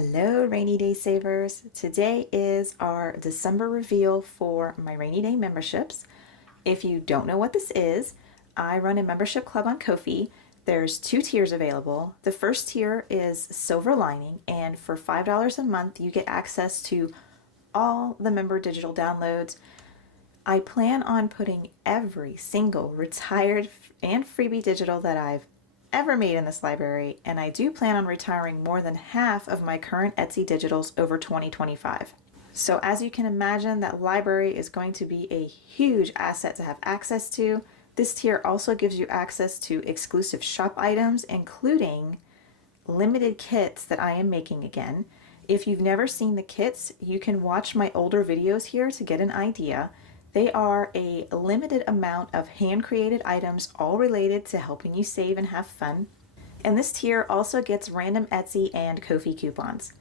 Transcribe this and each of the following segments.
Hello, Rainy Day Savers. Today is our December reveal for my Rainy Day memberships. If you don't know what this is, I run a membership club on Ko-fi. There's two tiers available. The first tier is Silver Lining, and for $5 a month, you get access to all the member digital downloads. I plan on putting every single retired and freebie digital that I've ever made in this library, and I do plan on retiring more than half of my current Etsy digitals over 2025. So as you can imagine, that library is going to be a huge asset to have access to. This tier also gives you access to exclusive shop items, including limited kits that I am making again. If you've never seen the kits, you can watch my older videos here to get an idea. They are a limited amount of hand-created items, all related to helping you save and have fun. And this tier also gets random Etsy and Ko-fi coupons.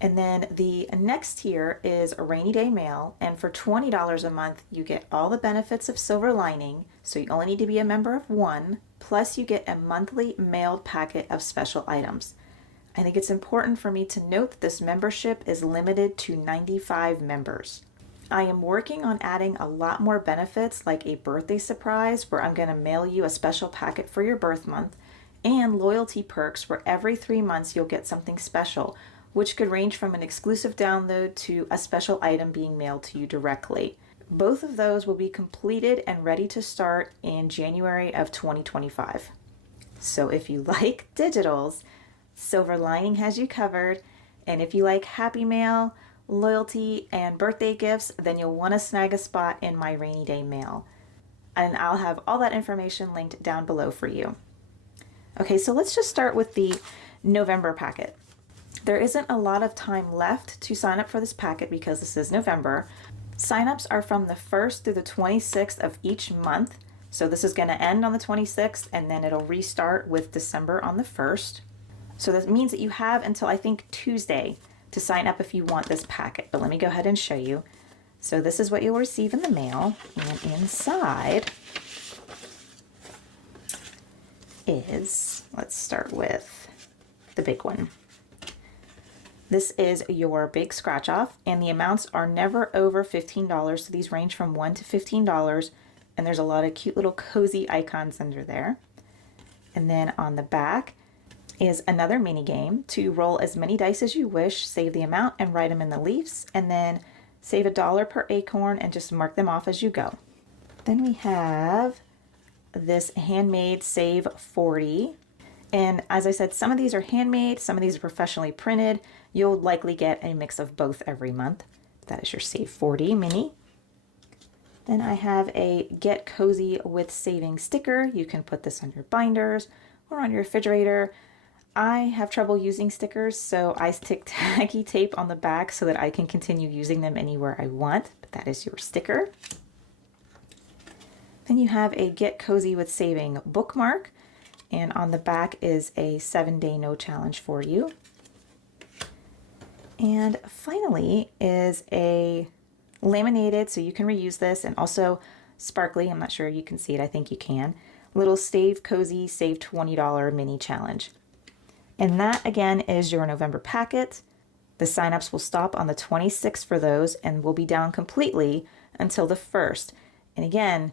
And then the next tier is a Rainy Day Mail, and for $20 a month, you get all the benefits of Silver Lining, so you only need to be a member of one, plus you get a monthly mailed packet of special items. I think it's important for me to note that this membership is limited to 95 members. I am working on adding a lot more benefits, like a birthday surprise where I'm going to mail you a special packet for your birth month, and loyalty perks where every 3 months you'll get something special, which could range from an exclusive download to a special item being mailed to you directly. Both of those will be completed and ready to start in January of 2025. So if you like digitals, Silver Lining has you covered, and if you like Happy Mail, loyalty, and birthday gifts, then you'll want to snag a spot in my Rainy Day Mail. And I'll have all that information linked down below for you. Okay, so let's just start with the November packet. There isn't a lot of time left to sign up for this packet because this is November. Signups are from the 1st through the 26th of each month. So this is going to end on the 26th, and then it'll restart with December on the 1st. So that means that you have until I think Tuesday to sign up if you want this packet. But let me go ahead and show you. So this is what you'll receive in the mail, and inside is, let's start with the big one. This is your big scratch off, and the amounts are never over $15. So these range from $1 to $15, and there's a lot of cute little cozy icons under there. And then on the back is another mini game to roll as many dice as you wish, save the amount and write them in the leaves, and then save $1 per acorn and just mark them off as you go. Then we have this handmade Save 40. And as I said, some of these are handmade, some of these are professionally printed. You'll likely get a mix of both every month. That is your Save 40 mini. Then I have a Get Cozy with Saving sticker. You can put this on your binders or on your refrigerator. I have trouble using stickers, so I stick tacky tape on the back so that I can continue using them anywhere I want. But that is your sticker. Then you have a Get Cozy with Saving bookmark, and on the back is a 7-day no challenge for you. And finally is a laminated, so you can reuse this, and also sparkly, I'm not sure you can see it, I think you can, little Save Cozy Save $20 mini challenge. And that again is your November packet. The signups will stop on the 26th for those and will be down completely until the 1st. And again,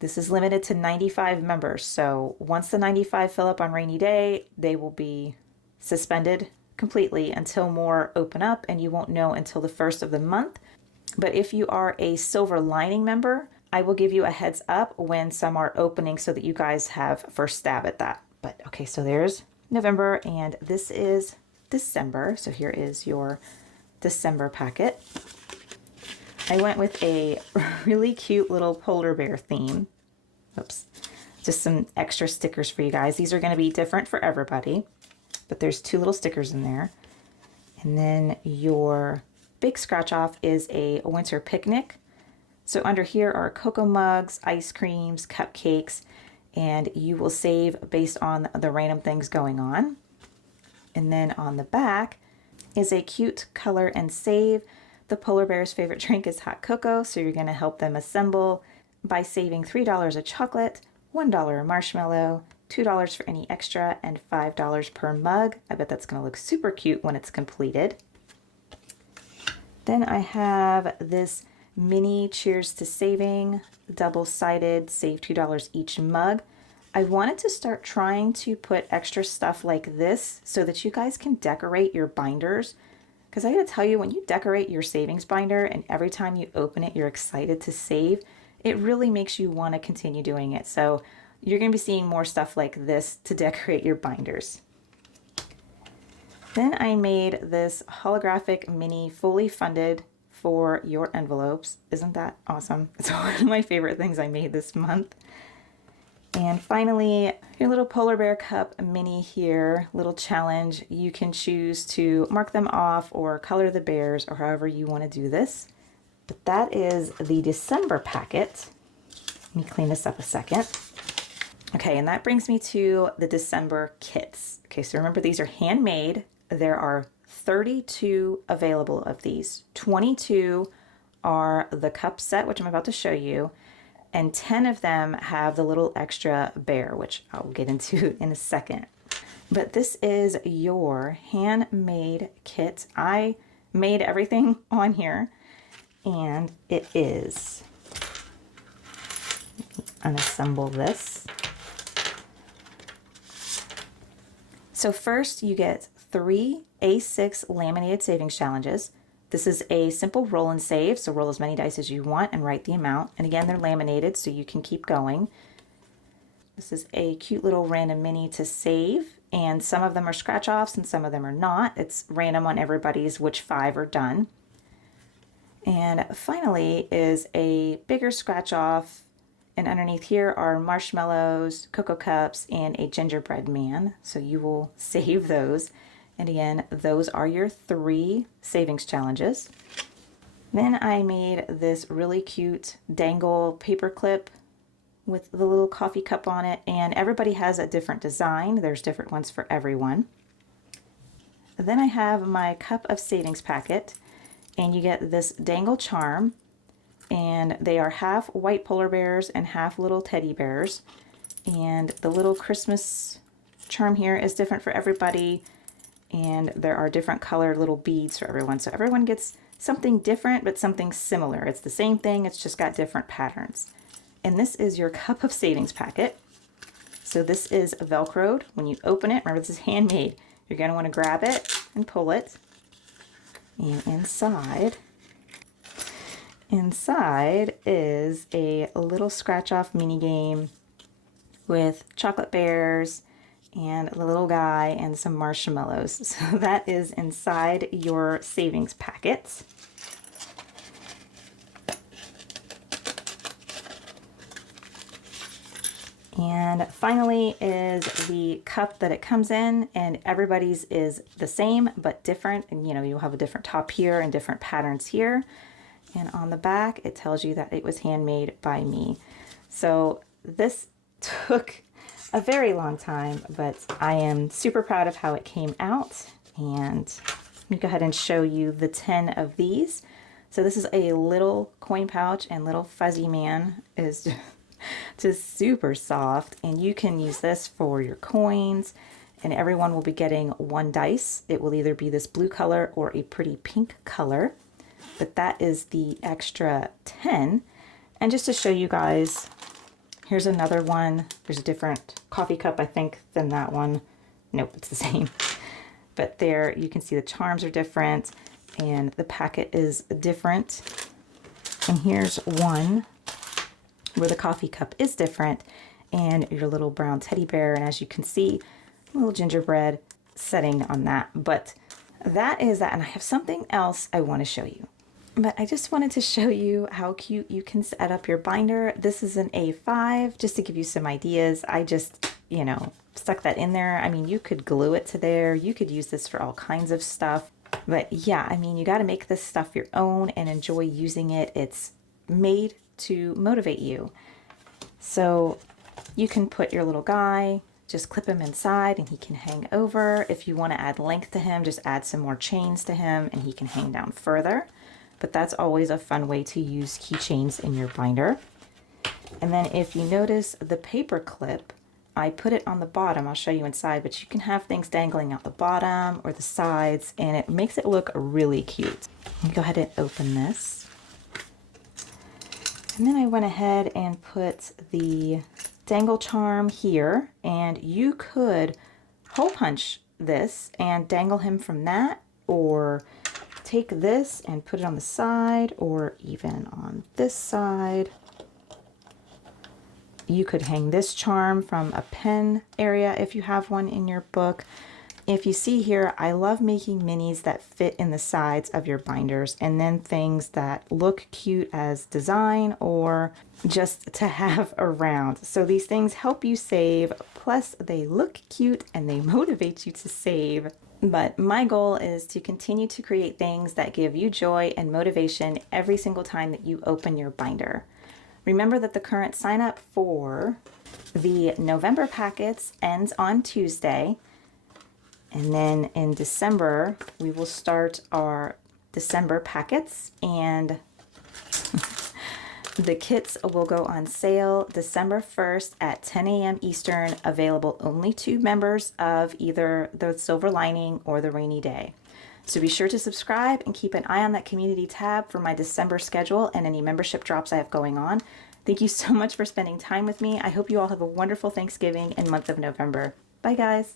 this is limited to 95 members. So once the 95 fill up on Rainy Day, they will be suspended completely until more open up, and you won't know until the 1st of the month. But if you are a Silver Lining member, I will give you a heads up when some are opening so that you guys have first stab at that. But okay, so there's November, and this is December. So here is your December packet. I went with a really cute little polar bear theme. Oops. Just some extra stickers for you guys. These are going to be different for everybody, but there's 2 little stickers in there. And then your big scratch off is a winter picnic. So under here are cocoa mugs, ice creams, cupcakes, and you will save based on the random things going on. And then on the back is a cute color and save. The polar bear's favorite drink is hot cocoa, so you're going to help them assemble by saving $3 a chocolate, $1 a marshmallow, $2 for any extra, and $5 per mug. I bet that's going to look super cute when it's completed. Then I have this mini Cheers to Saving double-sided save $2 each mug. I wanted to start trying to put extra stuff like this so that you guys can decorate your binders. Because I gotta tell you, when you decorate your savings binder and every time you open it, you're excited to save, it really makes you want to continue doing it. So you're gonna be seeing more stuff like this to decorate your binders. Then I made this holographic mini fully funded for your envelopes. Isn't that awesome? It's one of my favorite things I made this month. And finally, your little polar bear cup mini here, little challenge. You can choose to mark them off or color the bears or however you want to do this. But that is the December packet. Let me clean this up a second. Okay, and that brings me to the December kits. Okay, so remember these are handmade. There are 32 available of these. 22 are the cup set, which I'm about to show you. And 10 of them have the little extra bear, which I'll get into in a second. But this is your handmade kit. I made everything on here, and it is. Unassemble this. So first you get 3 A6 laminated savings challenges. This is a simple roll and save, so roll as many dice as you want and write the amount. And again, they're laminated, so you can keep going. This is a cute little random mini to save, and some of them are scratch-offs and some of them are not. It's random on everybody's which 5 are done. And finally is a bigger scratch-off, and underneath here are marshmallows, Cocoa Cups, and a gingerbread man, so you will save those. And again, those are your 3 savings challenges. Then I made this really cute dangle paper clip with the little coffee cup on it, and everybody has a different design. There's different ones for everyone. Then I have my cup of savings packet, and you get this dangle charm, and they are half white polar bears and half little teddy bears. And the little Christmas charm here is different for everybody. And there are different colored little beads for everyone. So everyone gets something different, but something similar. It's the same thing, it's just got different patterns. And this is your cup of savings packet. So this is Velcroed. When you open it, remember this is handmade. You're gonna wanna grab it and pull it. And inside is a little scratch off mini game with chocolate bears and the little guy and some marshmallows. So that is inside your savings packets. And finally is the cup that it comes in, and everybody's is the same but different. And you know, you'll have a different top here and different patterns here. And on the back, it tells you that it was handmade by me. So this took a very long time, but I am super proud of how it came out. And let me go ahead and show you the 10 of these. So this is a little coin pouch, and little fuzzy man is just super soft. And you can use this for your coins, and everyone will be getting 1 dice. It will either be this blue color or a pretty pink color, but that is the extra 10. And just to show you guys, here's another one. There's a different coffee cup, I think, than that one. Nope, it's the same. But there you can see the charms are different and the packet is different. And here's one where the coffee cup is different and your little brown teddy bear. And as you can see, a little gingerbread setting on that. But that is that. And I have something else I want to show you. But I just wanted to show you how cute you can set up your binder. This is an A5, just to give you some ideas. I just, you know, stuck that in there. I mean, you could glue it to there. You could use this for all kinds of stuff. But yeah, I mean, you got to make this stuff your own and enjoy using it. It's made to motivate you. So you can put your little guy, just clip him inside and he can hang over. If you want to add length to him, just add some more chains to him and he can hang down further. But that's always a fun way to use keychains in your binder. And then if you notice the paper clip, I put it on the bottom. I'll show you inside, but you can have things dangling out the bottom or the sides, and it makes it look really cute. Let me go ahead and open this. And then I went ahead and put the dangle charm here, and you could hole punch this and dangle him from that, or take this and put it on the side, or even on this side. You could hang this charm from a pen area if you have one in your book. If you see here, I love making minis that fit in the sides of your binders, and then things that look cute as design or just to have around. So these things help you save, plus they look cute and they motivate you to save. But my goal is to continue to create things that give you joy and motivation every single time that you open your binder. Remember that the current sign up for the November packets ends on Tuesday. And then in December, we will start our December packets, and the kits will go on sale December 1st at 10 a.m. Eastern, available only to members of either the Silver Lining or the Rainy Day. So be sure to subscribe and keep an eye on that community tab for my December schedule and any membership drops I have going on. Thank you so much for spending time with me. I hope you all have a wonderful Thanksgiving and month of November. Bye, guys.